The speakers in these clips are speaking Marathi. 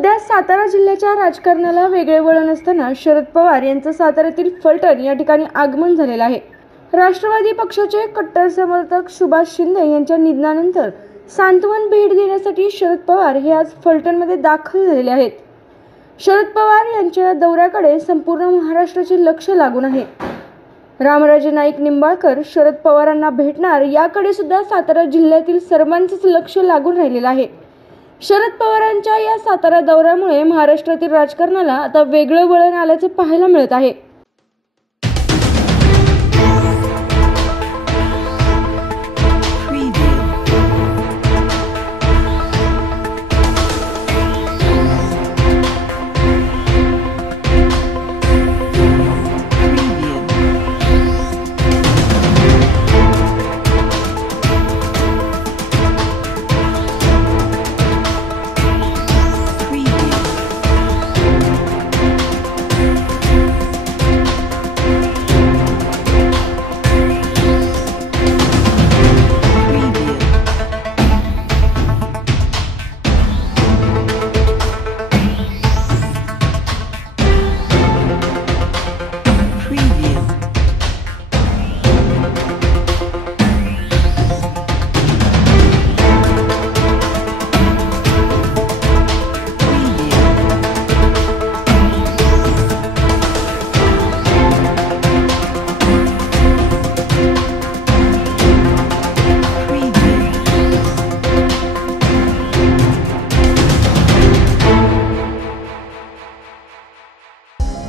सध्या सातारा जिल्ह्याच्या राजकारणाला वेगळे वळण असताना शरद पवार यांचं साताऱ्यातील फलटण या ठिकाणी आगमन झालेलं आहे। राष्ट्रवादी पक्षाचे कट्टर समर्थक सुभाष शिंदे यांच्या निधनानंतर सांत्वन भेट देण्यासाठी शरद पवार हे आज फलटणमध्ये दाखल झालेले आहेत। शरद पवार यांच्या दौऱ्याकडे संपूर्ण महाराष्ट्राचे लक्ष लागून आहे। रामराजे नाईक निंबाळकर शरद पवारांना भेटणार याकडे सुद्धा सातारा जिल्ह्यातील सर्वांचेच लक्ष लागून राहिलेलं आहे। शरद पवारांच्या या सातारा दौऱ्यामुळे महाराष्ट्रातील राजकारणाला आता वेगळं वळण आल्याचे पाहायला मिळत आहे।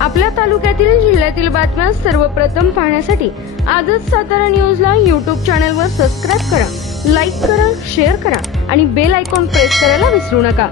आपल्या तालुक्यातील जिल्ह्यातील बातम्या सर्वप्रथम पाहण्यासाठी आजच सातारा न्यूजला YouTube चॅनलवर सबस्क्राइब करा, लाईक करा, शेअर करा आणि बेल आयकॉन प्रेस करायला विसरू नका।